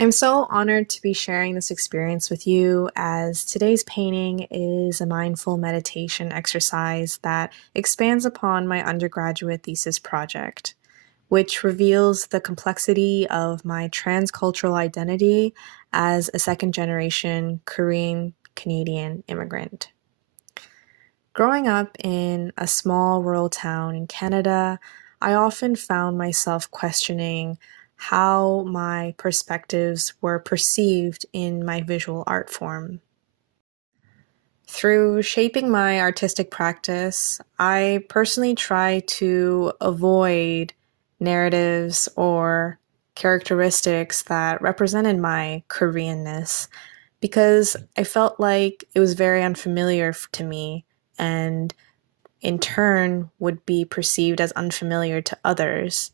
I'm so honored to be sharing this experience with you, as today's painting is a mindful meditation exercise that expands upon my undergraduate thesis project, which reveals the complexity of my transcultural identity as a second-generation Korean Canadian immigrant. Growing up in a small rural town in Canada, I often found myself questioning how my perspectives were perceived in my visual art form. Through shaping my artistic practice, I personally try to avoid narratives or characteristics that represented my Koreanness because I felt like it was very unfamiliar to me and in turn would be perceived as unfamiliar to others.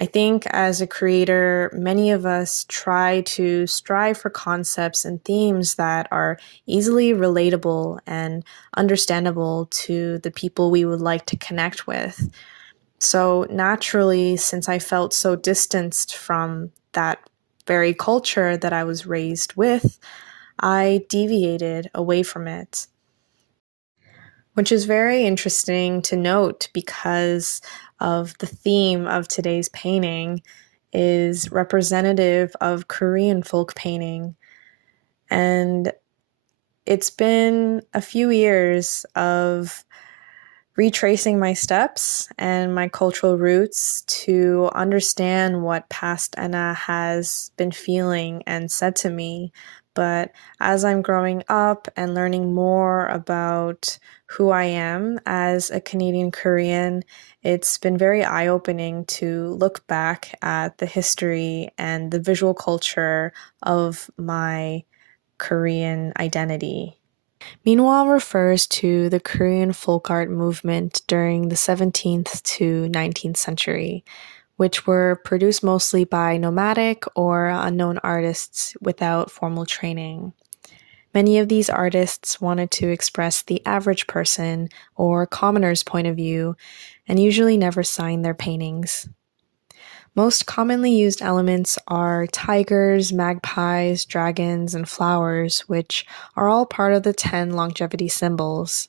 I think as a creator, many of us try to strive for concepts and themes that are easily relatable and understandable to the people we would like to connect with. So naturally, since I felt so distanced from that very culture that I was raised with, I deviated away from it, which is very interesting to note because of the theme of today's painting is representative of Korean folk painting. And it's been a few years of retracing my steps and my cultural roots to understand what past Enna has been feeling and said to me. But as I'm growing up and learning more about who I am as a Canadian Korean, it's been very eye-opening to look back at the history and the visual culture of my Korean identity. Meanwhile refers to the Korean folk art movement during the 17th to 19th century, which were produced mostly by nomadic or unknown artists without formal training. Many of these artists wanted to express the average person or commoner's point of view and usually never signed their paintings. Most commonly used elements are tigers, magpies, dragons, and flowers, which are all part of the 10 longevity symbols.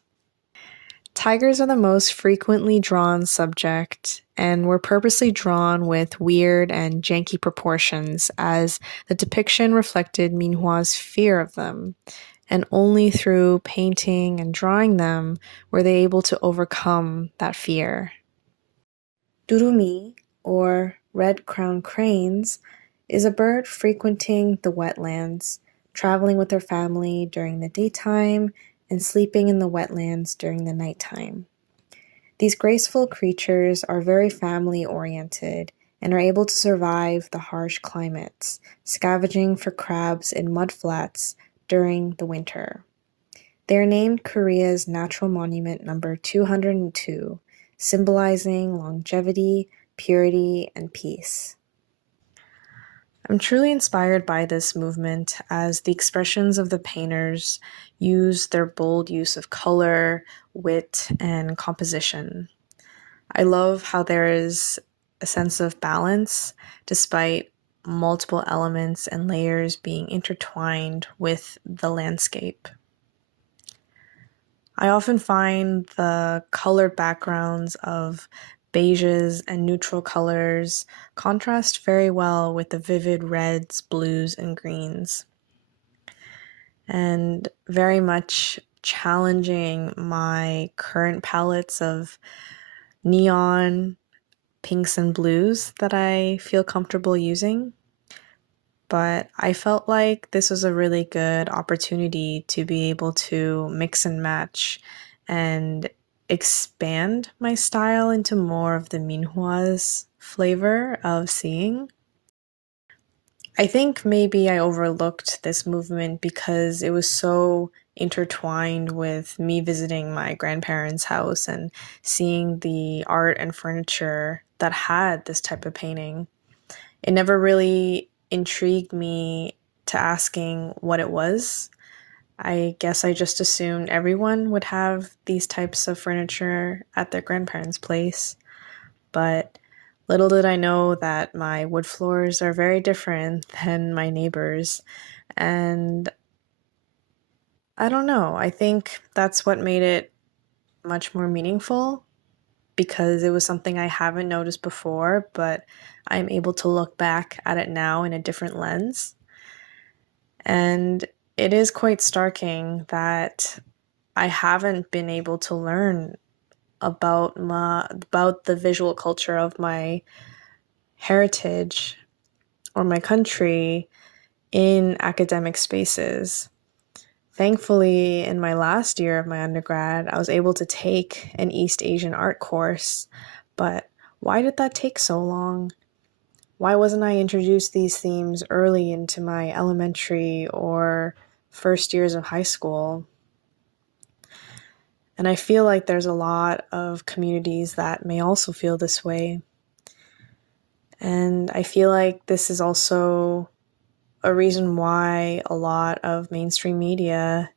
Tigers are the most frequently drawn subject and were purposely drawn with weird and janky proportions as the depiction reflected Minhua's fear of them, and only through painting and drawing them were they able to overcome that fear. Durumi, or red-crowned cranes, is a bird frequenting the wetlands, traveling with her family during the daytime and sleeping in the wetlands during the nighttime. These graceful creatures are very family-oriented and are able to survive the harsh climates, scavenging for crabs in mudflats during the winter. They are named Korea's Natural Monument number 202, symbolizing longevity, purity, and peace. I'm truly inspired by this movement as the expressions of the painters use their bold use of color, wit, and composition. I love how there is a sense of balance despite multiple elements and layers being intertwined with the landscape. I often find the colored backgrounds of beiges and neutral colors contrast very well with the vivid reds, blues, and greens, and very much challenging my current palettes of neon pinks and blues that I feel comfortable using. But I felt like this was a really good opportunity to be able to mix and match and expand my style into more of the Minhua's flavor of seeing. I think maybe I overlooked this movement because it was so intertwined with me visiting my grandparents' house and seeing the art and furniture that had this type of painting. It never really intrigued me to asking what it was. I guess I just assumed everyone would have these types of furniture at their grandparents' place. But Little did I know that my wood floors are very different than my neighbors. And I don't know, I think that's what made it much more meaningful because it was something I haven't noticed before, but I'm able to look back at it now in a different lens. And it is quite starking that I haven't been able to learn about the visual culture of my heritage or my country in academic spaces. Thankfully, in my last year of my undergrad, I was able to take an East Asian art course, but why did that take so long? Why wasn't I introduced these themes early into my elementary or first years of high school? And I feel like there's a lot of communities that may also feel this way. And I feel like this is also a reason why a lot of mainstream media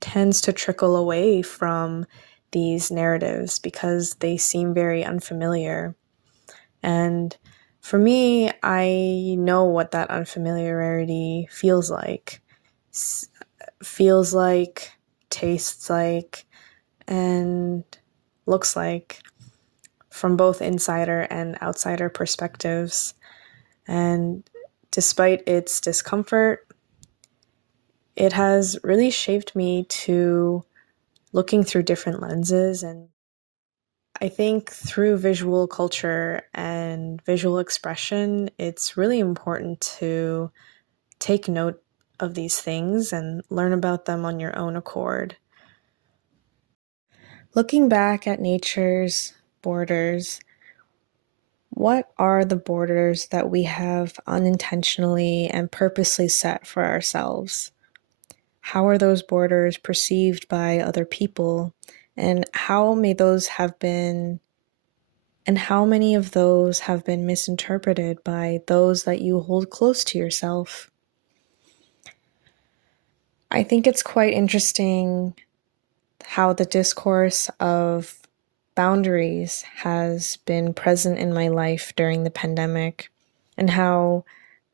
tends to trickle away from these narratives because they seem very unfamiliar. And for me, I know what that unfamiliarity feels like. Feels like, tastes like, and looks like from both insider and outsider perspectives. And despite its discomfort, it has really shaped me to looking through different lenses. And I think through visual culture and visual expression, it's really important to take note of these things and learn about them on your own accord. Looking back at nature's borders, what are the borders that we have unintentionally and purposely set for ourselves? How are those borders perceived by other people? And how may those have been, and how many of those have been misinterpreted by those that you hold close to yourself? I think it's quite interesting how the discourse of boundaries has been present in my life during the pandemic, and how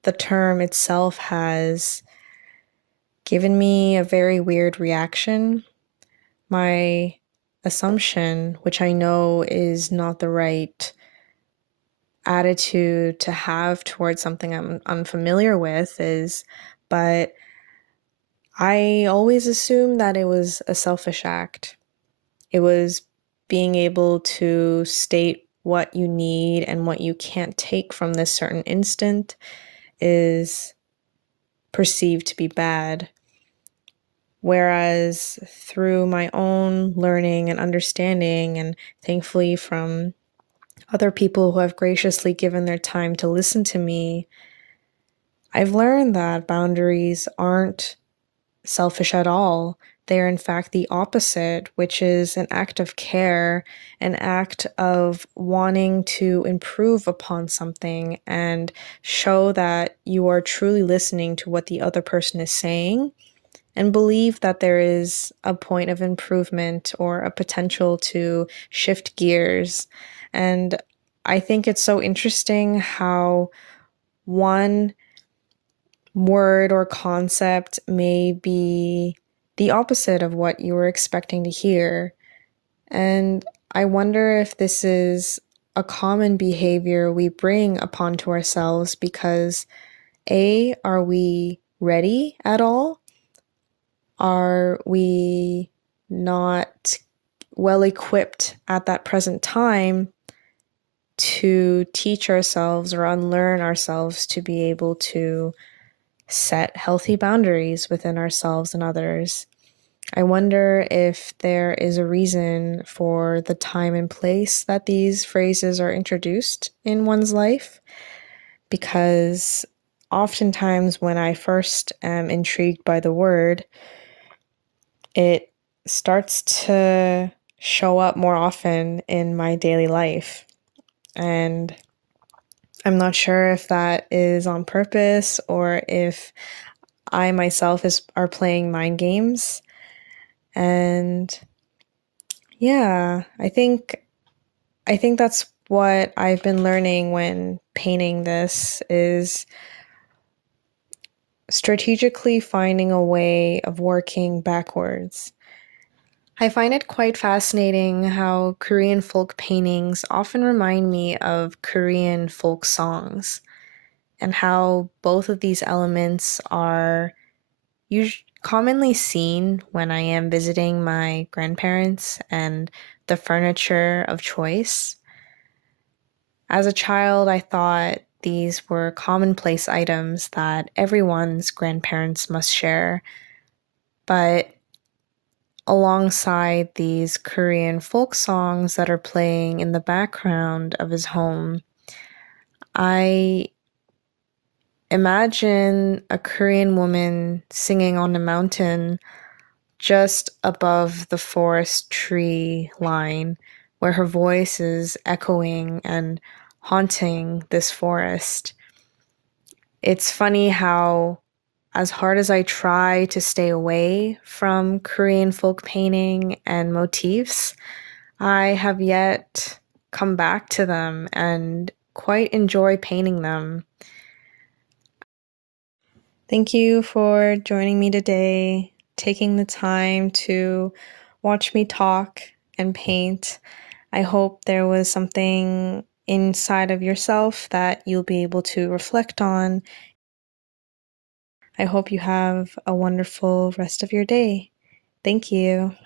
the term itself has given me a very weird reaction. My assumption, which I know is not the right attitude to have towards something I'm unfamiliar with, but I always assumed that it was a selfish act. It was being able to state what you need and what you can't take from this certain instant is perceived to be bad. Whereas through my own learning and understanding, and thankfully from other people who have graciously given their time to listen to me, I've learned that boundaries aren't selfish at all. They are, in fact, the opposite, which is an act of care, an act of wanting to improve upon something and show that you are truly listening to what the other person is saying and believe that there is a point of improvement or a potential to shift gears. And I think it's so interesting how one word or concept may be the opposite of what you were expecting to hear. And I wonder if this is a common behavior we bring upon to ourselves because A, are we ready at all? Are we not well equipped at that present time to teach ourselves or unlearn ourselves to be able to set healthy boundaries within ourselves and others? I wonder if there is a reason for the time and place that these phrases are introduced in one's life, because oftentimes when I first am intrigued by the word, it starts to show up more often in my daily life. And I'm not sure if that is on purpose or if I myself are playing mind games. And yeah, I think that's what I've been learning when painting this is strategically finding a way of working backwards. I find it quite fascinating how Korean folk paintings often remind me of Korean folk songs, and how both of these elements are commonly seen when I am visiting my grandparents and the furniture of choice. As a child, I thought these were commonplace items that everyone's grandparents must share, but alongside these Korean folk songs that are playing in the background of his home, I imagine a Korean woman singing on a mountain just above the forest tree line, where her voice is echoing and haunting this forest. It's funny how, as hard as I try to stay away from Korean folk painting and motifs, I have yet come back to them and quite enjoy painting them. Thank you for joining me today, taking the time to watch me talk and paint. I hope there was something inside of yourself that you'll be able to reflect on. I hope you have a wonderful rest of your day. Thank you.